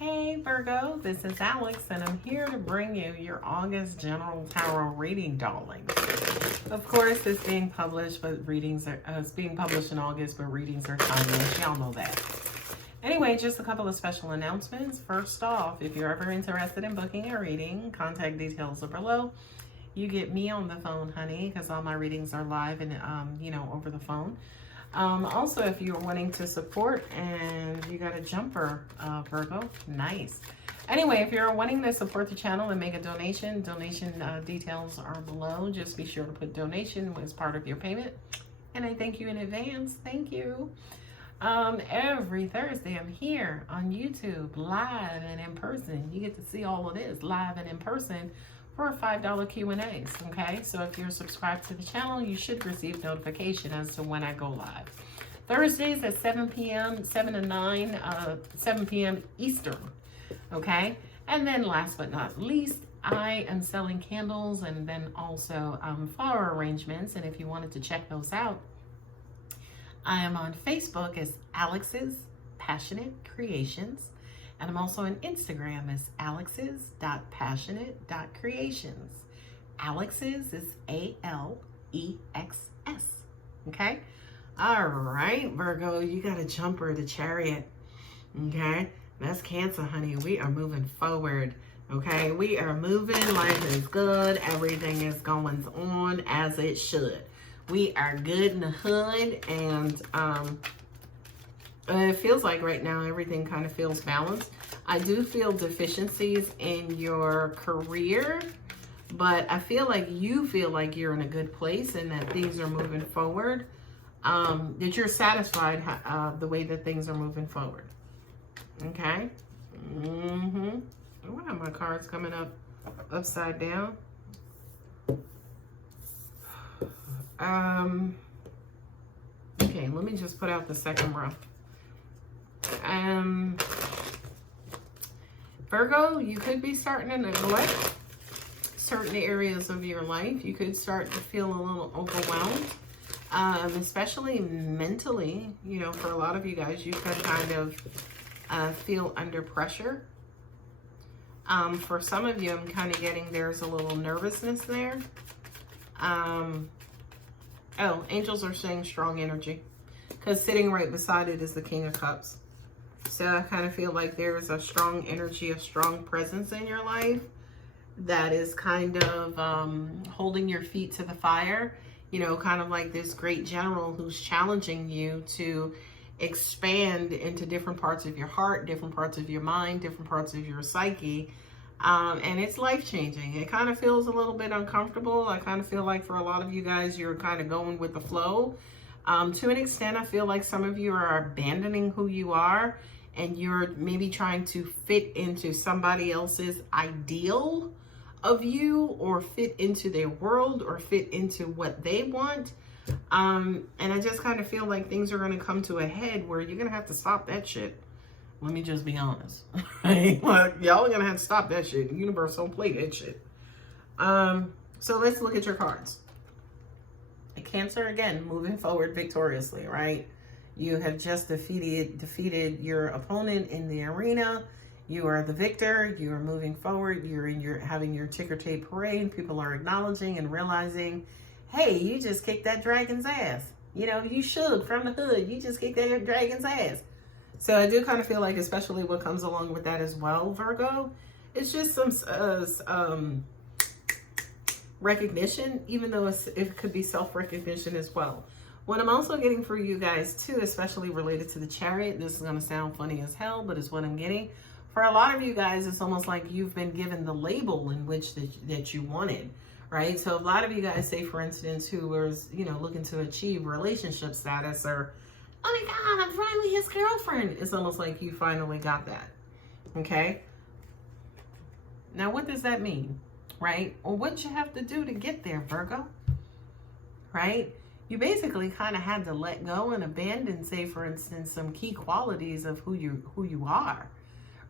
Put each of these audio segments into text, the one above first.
Hey Virgo, this is Alex and I'm here to bring you your August general tarot reading, darling. Of course, it's being published, but it's being published in August, but readings are timeless. Y'all know that. Anyway, just a couple of special announcements. First off, if you're ever interested in booking a reading, contact details are below. You get me on the phone, honey, because all my readings are live and over the phone. Also, if you're wanting to support and you got a jumper, Virgo, nice. Anyway, if you're wanting to support the channel and make a donation, details are below. Just be sure to put donation as part of your payment. And I thank you in advance. Thank you. Every Thursday I'm here on YouTube, live and in person. You get to see all of this live and in person for a $5 Q&As, okay? So if you're subscribed to the channel, you should receive notification as to when I go live. Thursdays at 7 p.m., 7 to 9, 7 p.m. Eastern, okay? And then last but not least, I am selling candles and then also flower arrangements. And if you wanted to check those out, I am on Facebook as Alex's Passionate Creations. And I'm also on Instagram as alex's.passionate.creations. Alex's is A-L-E-X-S. Okay? All right, Virgo, you got a jumper, the Chariot. Okay? That's Cancer, honey. We are moving forward. Okay? We are moving. Life is good. Everything is going on as it should. We are good in the hood, and it feels like right now everything kind of feels balanced. I do feel deficiencies in your career, but I feel like you feel like you're in a good place and that things are moving forward, that you're satisfied the way that things are moving forward. Okay? Why are my cards coming up upside down? Okay, let me just put out the second row. Virgo, you could be starting to neglect certain areas of your life. You could start to feel a little overwhelmed, especially mentally. You know, for a lot of you guys, you could kind of feel under pressure. For some of you, I'm kind of getting there's a little nervousness there. Oh, angels are saying strong energy, because sitting right beside it is the King of Cups. So I kind of feel like there is a strong energy, a strong presence in your life that is kind of holding your feet to the fire. You know, kind of like this great general who's challenging you to expand into different parts of your heart, different parts of your mind, different parts of your psyche. And it's life-changing. It kind of feels a little bit uncomfortable. I kind of feel like for a lot of you guys, you're kind of going with the flow. To an extent, I feel like some of you are abandoning who you are and you're maybe trying to fit into somebody else's ideal of you, or fit into their world, or fit into what they want. And I just kind of feel like things are going to come to a head where you're going to have to stop that shit. Let me just be honest. Like, y'all are going to have to stop that shit. The universe don't play that shit. So let's look at your cards. Cancer, again, moving forward victoriously, right? You have just defeated your opponent in the arena. You are the victor. You are moving forward. You're having your ticker tape parade. People are acknowledging and realizing, hey, you just kicked that dragon's ass. You know, you should from the hood. You just kicked that dragon's ass. So I do kind of feel like, especially what comes along with that as well, Virgo, it's just some recognition, even though it could be self-recognition as well. What I'm also getting for you guys too, especially related to the Chariot, this is going to sound funny as hell, but it's what I'm getting. For a lot of you guys, it's almost like you've been given the label in which that you wanted, right? So a lot of you guys, say for instance, who was, you know, looking to achieve relationship status, or, oh my God, I'm finally his girlfriend. It's almost like you finally got that, okay? Now, what does that mean? Right? Or what you have to do to get there, Virgo, right? You basically kind of had to let go and abandon, say, for instance, some key qualities of who you are,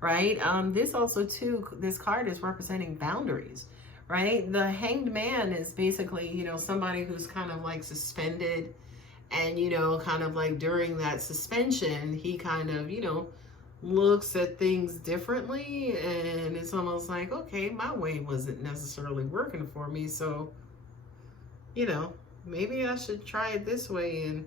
right? This also, too, this card is representing boundaries, right? The Hanged Man is basically, you know, somebody who's kind of like suspended, and, you know, kind of like during that suspension, he kind of, you know, looks at things differently, and it's almost like, okay, my way wasn't necessarily working for me, so maybe I should try it this way,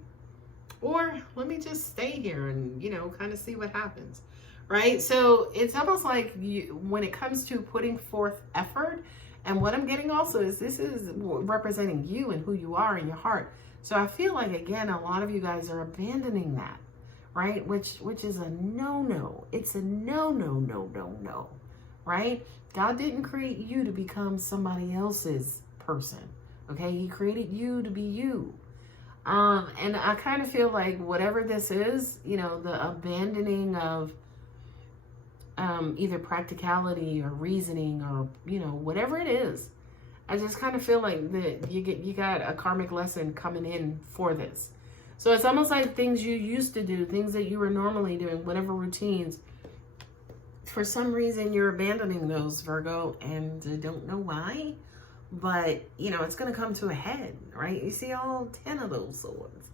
or let me just stay here and kind of see what happens, right? So it's almost like when it comes to putting forth effort, and what I'm getting also is this is representing you and who you are in your heart. So I feel like, again, a lot of you guys are abandoning that, right? Which is a no-no. It's a no, right? God didn't create you to become somebody else's person, okay? He created you to be you. And I kind of feel like whatever this is, the abandoning of either practicality or reasoning or, whatever it is, I just kind of feel like that you got a karmic lesson coming in for this. So it's almost like things you used to do, things that you were normally doing, whatever routines, for some reason you're abandoning those, Virgo, and I don't know why, but it's going to come to a head, right? You see all 10 of those swords.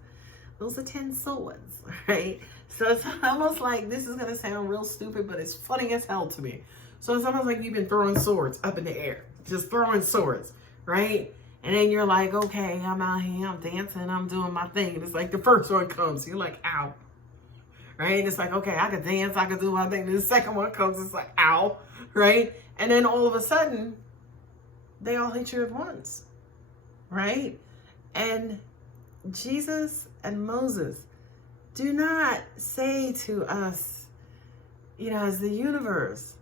Those are 10 swords, right? So it's almost like, this is going to sound real stupid, but it's funny as hell to me. So it's almost like you've been throwing swords up in the air, just throwing swords, right? And then you're like, okay, I'm out here, I'm dancing, I'm doing my thing. And it's like the first one comes, you're like, ow, right? And it's like, okay, I could dance, I could do my thing. And the second one comes, it's like, ow, right? And then all of a sudden, they all hit you at once, right? And Jesus and Moses do not say to us, as the universe,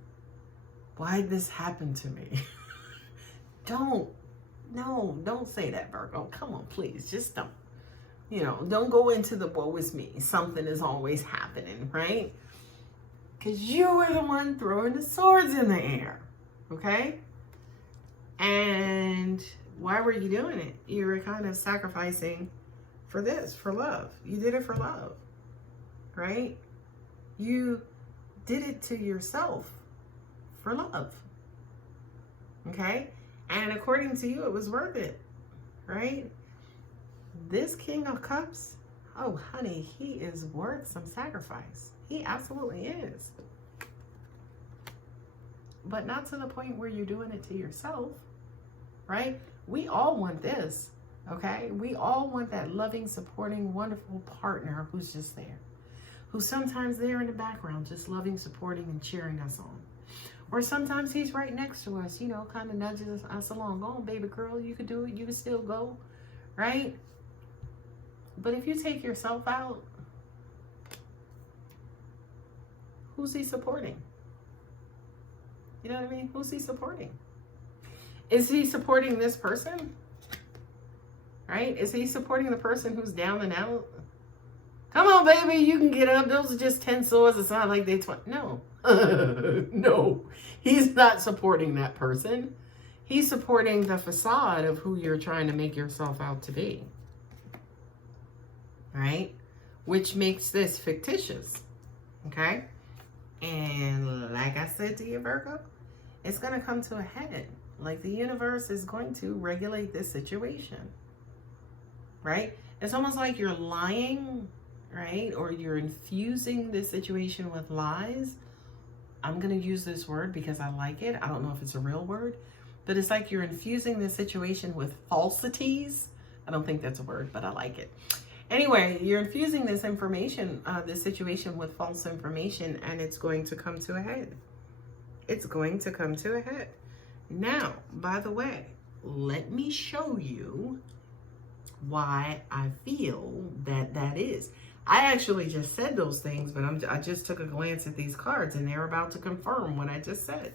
why'd this happen to me? Don't say that, Virgo. Come on, please, just don't. Don't go into the woe is me. Something is always happening, right? Because you were the one throwing the swords in the air, okay? And why were you doing it? You were kind of sacrificing for this, for love. You did it for love, right? You did it to yourself for love, okay? And according to you, it was worth it, right? This King of Cups, oh, honey, he is worth some sacrifice. He absolutely is. But not to the point where you're doing it to yourself, right? We all want this, okay? We all want that loving, supporting, wonderful partner who's just there, who's sometimes there in the background, just loving, supporting, and cheering us on. Or sometimes he's right next to us, kind of nudges us along. Go on, baby girl, you could do it. You can still go, right? But if you take yourself out, who's he supporting? You know what I mean? Who's he supporting? Is he supporting this person? Right? Is he supporting the person who's down and out? Come on, baby, you can get up. Those are just 10 swords. It's not like they 20. No. No. He's not supporting that person. He's supporting the facade of who you're trying to make yourself out to be. Right? Which makes this fictitious. Okay? And like I said to you, Virgo, it's going to come to a head. Like the universe is going to regulate this situation. Right? It's almost like you're lying, right? Or you're infusing this situation with lies. I'm going to use this word because I like it. I don't know if it's a real word, but it's like you're infusing this situation with falsities. I don't think that's a word, but I like it. Anyway, you're infusing this information, this situation with false information, and it's going to come to a head. It's going to come to a head. Now, by the way, let me show you why I feel that that is. I actually just said those things, but I just took a glance at these cards and they're about to confirm what I just said.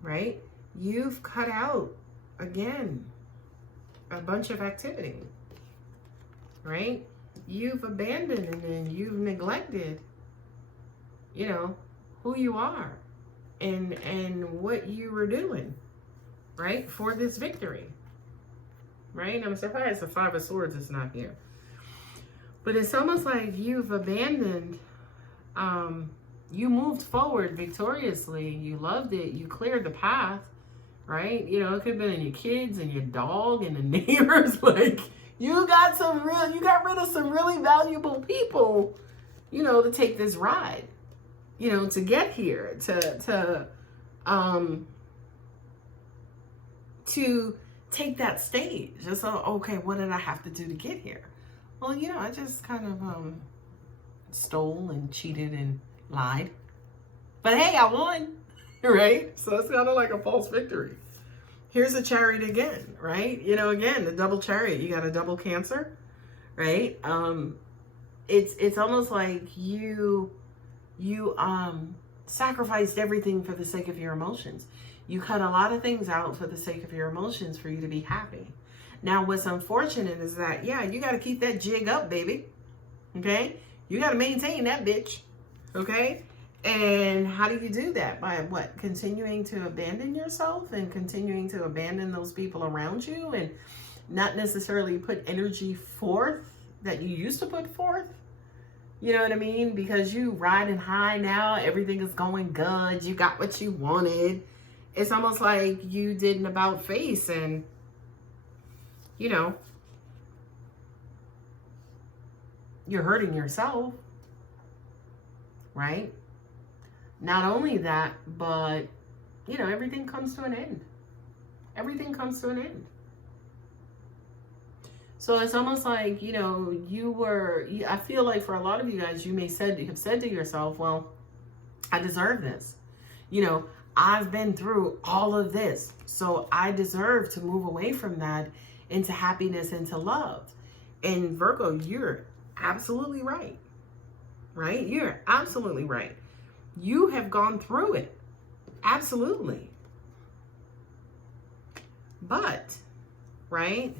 Right? You've cut out, again, a bunch of activity. Right? You've abandoned and you've neglected, who you are and what you were doing, right? For this victory. Right? I'm surprised the Five of Swords is not here. But it's almost like you've abandoned, you moved forward victoriously. You loved it. You cleared the path, right? It could have been in your kids and your dog and the neighbors. Like, you got rid of some really valuable people you know, to take this ride, you know, to get here, to take that stage. Just so, okay, what did I have to do to get here? Well, you know, I just kind of stole and cheated and lied. But hey, I won, right? So it's kind of like a false victory. Here's a Chariot again, right? You know, again, the double Chariot. You got a double Cancer, right? It's almost like you sacrificed everything for the sake of your emotions. You cut a lot of things out for the sake of your emotions for you to be happy. Now, what's unfortunate is that, yeah, you got to keep that jig up, baby. Okay? You got to maintain that bitch. Okay? And how do you do that? By what? Continuing to abandon yourself and continuing to abandon those people around you and not necessarily put energy forth that you used to put forth? You know what I mean? Because you riding high now, everything is going good, you got what you wanted. It's almost like you did an about face and, you know, you're hurting yourself, right? Not only that, but, you know, everything comes to an end. Everything comes to an end. So it's almost like, you know, I feel like for a lot of you guys, you may have said to yourself, well, I deserve this. You know, I've been through all of this, so I deserve to move away from that into happiness, into love. And Virgo, you're absolutely right, right? You're absolutely right. You have gone through it. Absolutely. But, right,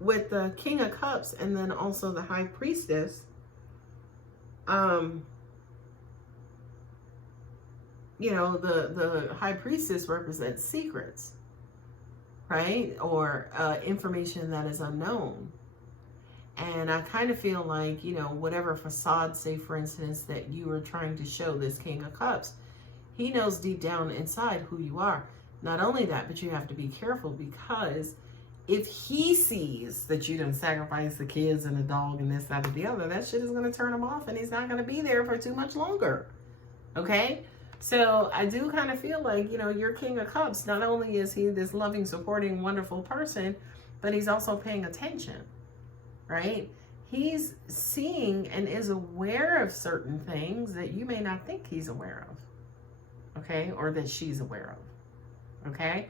with the King of Cups and then also the High Priestess, you know, the High Priestess represents secrets, right? Or information that is unknown. And I kind of feel like, you know, whatever facade, say for instance, that you are trying to show this King of Cups, he knows deep down inside who you are. Not only that, but you have to be careful, because if he sees that you done sacrifice the kids and the dog and this, that, or the other, that shit is going to turn him off and he's not going to be there for too much longer. Okay? So I do kind of feel like, you know, your King of Cups, not only is he this loving, supporting, wonderful person, but he's also paying attention. Right? He's seeing and is aware of certain things that you may not think he's aware of. Okay? Or that she's aware of. Okay?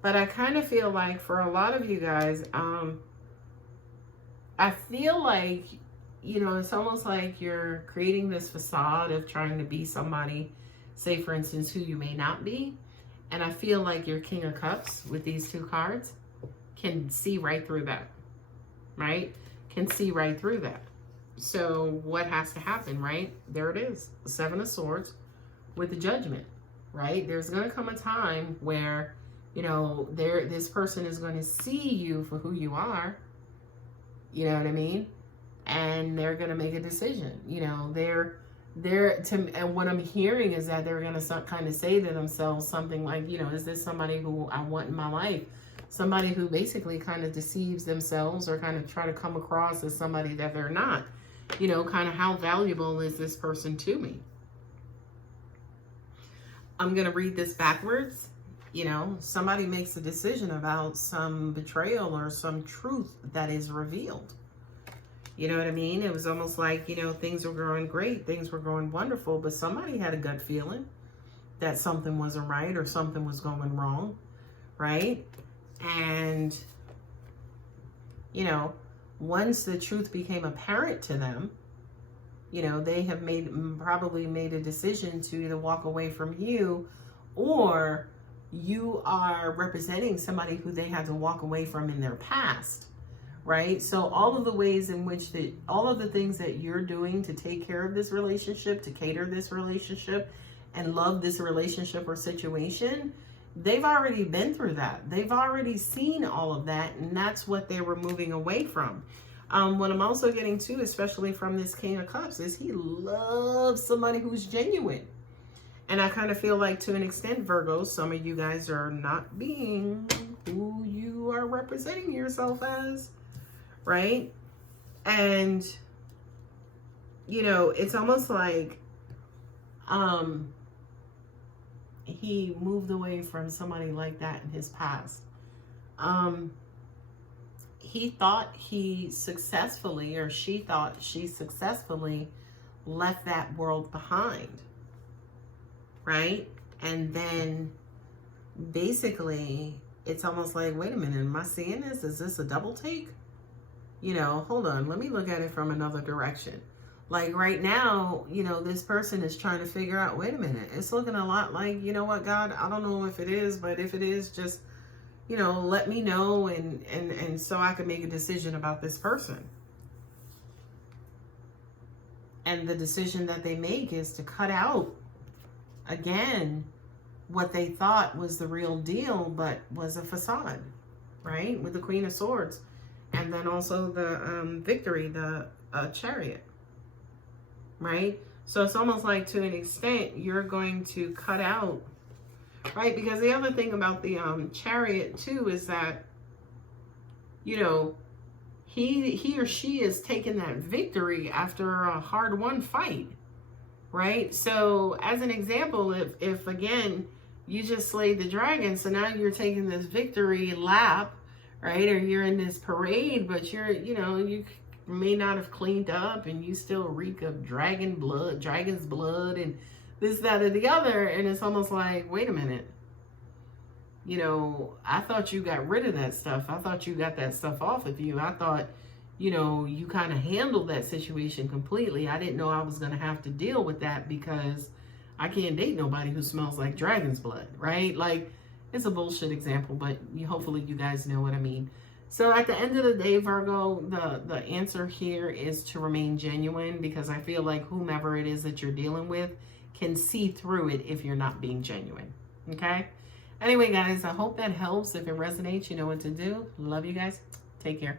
But I kind of feel like for a lot of you guys, I feel like, you know, it's almost like you're creating this facade of trying to be somebody, say for instance, who you may not be. And I feel like your King of Cups with these two cards can see right through that. Right? Can see right through that. So what has to happen, right? There it is, the Seven of Swords with the Judgment, right? There's going to come a time where, you know, this person is going to see you for who you are. You know what I mean? And they're going to make a decision. You know, and what I'm hearing is that they're going to kind of say to themselves something like, you know, is this somebody who I want in my life? Somebody who basically kind of deceives themselves or kind of try to come across as somebody that they're not. You know, kind of how valuable is this person to me? I'm going to read this backwards. You know, somebody makes a decision about some betrayal or some truth that is revealed. You know what I mean? It was almost like, you know, things were going great. Things were going wonderful. But somebody had a gut feeling that something wasn't right or something was going wrong. Right? And, you know, once the truth became apparent to them, you know, they have probably made a decision to either walk away from you, or you are representing somebody who they had to walk away from in their past, right? So all of the ways in which all of the things that you're doing to take care of this relationship, to cater this relationship and love this relationship or situation, they've already been through that. They've already seen all of that, and that's what they were moving away from. What I'm also getting to, especially from this King of Cups, is he loves somebody who's genuine. And I kind of feel like, to an extent, Virgo, some of you guys are not being who you are representing yourself as, right? And you know, it's almost like he moved away from somebody like that in his past. He thought he successfully, or she thought she successfully left that world behind, right? And then basically it's almost like, wait a minute, am I seeing this? Is this a double take? You know, hold on, let me look at it from another direction. Like right now, you know, this person is trying to figure out, wait a minute, it's looking a lot like, you know what, God, I don't know if it is, but if it is, just, you know, let me know, and so I can make a decision about this person. And the decision that they make is to cut out, again, what they thought was the real deal, but was a facade, right? With the Queen of Swords. And then also the Victory, the Chariot, right? So it's almost like, to an extent, you're going to cut out, right? Because the other thing about the Chariot too is that, you know, he or she is taking that victory after a hard-won fight, right? So as an example, if again, you just slayed the dragon, so now you're taking this victory lap, right? Or you're in this parade, but you're, you know, you may not have cleaned up and you still reek of dragon's blood and this, that, or the other. And it's almost like, wait a minute, you know, I thought you got rid of that stuff. I thought you got that stuff off of you. I thought, you know, you kind of handled that situation completely. I didn't know I was going to have to deal with that, because I can't date nobody who smells like dragon's blood, right? Like, it's a bullshit example, but hopefully you guys know what I mean. So at the end of the day, Virgo, the answer here is to remain genuine, because I feel like whomever it is that you're dealing with can see through it if you're not being genuine, okay? Anyway, guys, I hope that helps. If it resonates, you know what to do. Love you guys. Take care.